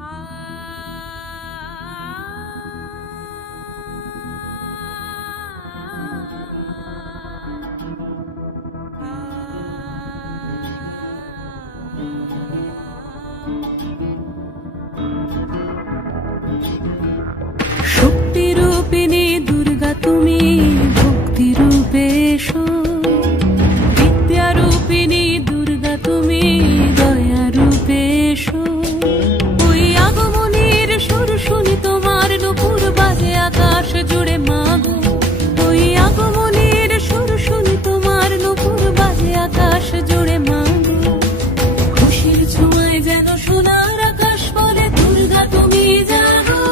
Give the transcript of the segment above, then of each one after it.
শক্তি রূপিণী দুর্গা তুমি ভক্তি রূপে এসো, বিদ্যা রূপিণী দুর্গা তুমি দয়া রূপে এসো। ওই আগমনের সুর শুনি তোমার নুপুর বাজে আকাশ জুড়ে মাগো, ওই আগমনের সুর শুনি তোমার নুপুর বাজে আকাশ জুড়ে মাগো। খুশির ছোঁয়ায় যেন সোনার আকাশ বলে দুর্গা তুমি জাগো,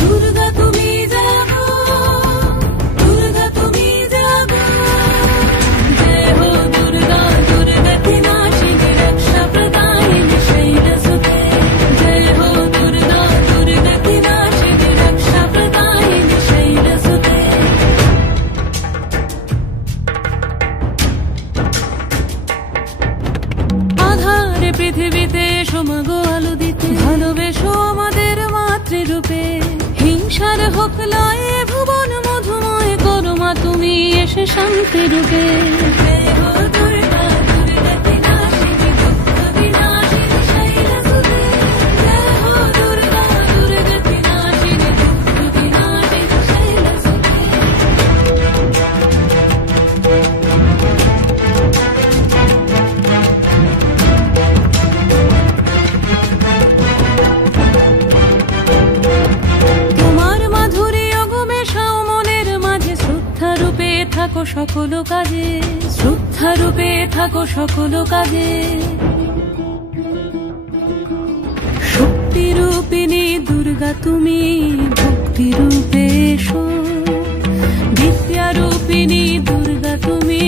দুর্গা তুমি জাগো, দুর্গা তুমি জাগো। জয় হো দুর্গা, দুর্গা কি নাশিনী রক্ষা প্রদায়িনী শৈলসুতে। জয় হো দুর্গা, দুর্গা কি নাশিনী রক্ষা প্রদায়িনী শৈলসুতে। আধারে পৃথিবীতে এসো মাগো আলো দিতে, ভালোবেসো আমাদের মাতৃরূপে। হিংসার হোক লয়ে ভুবন মধুময় করো মা তুমি এসে শান্তি রূপে। জয় হো দুর্গা, দুর্গা কি নাশিনী দুঃখ বিনাশিনী শৈলসুতে। জয় হো দুর্গা, দুর্গা কি নাশিনী দুঃখ বিনাশিনী শৈলসুতে। তোমার মাধুরী অগমেশাও মনের মাঝে, শ্রদ্ধা রূপে থাকো সকল কাজে, শ্রদ্ধা রূপে থাকো সকল কাজে। শক্তি রূপিণী দুর্গা তুমি ভক্তি রূপে এসো, বিদ্যা রূপিণী দুর্গা তুমি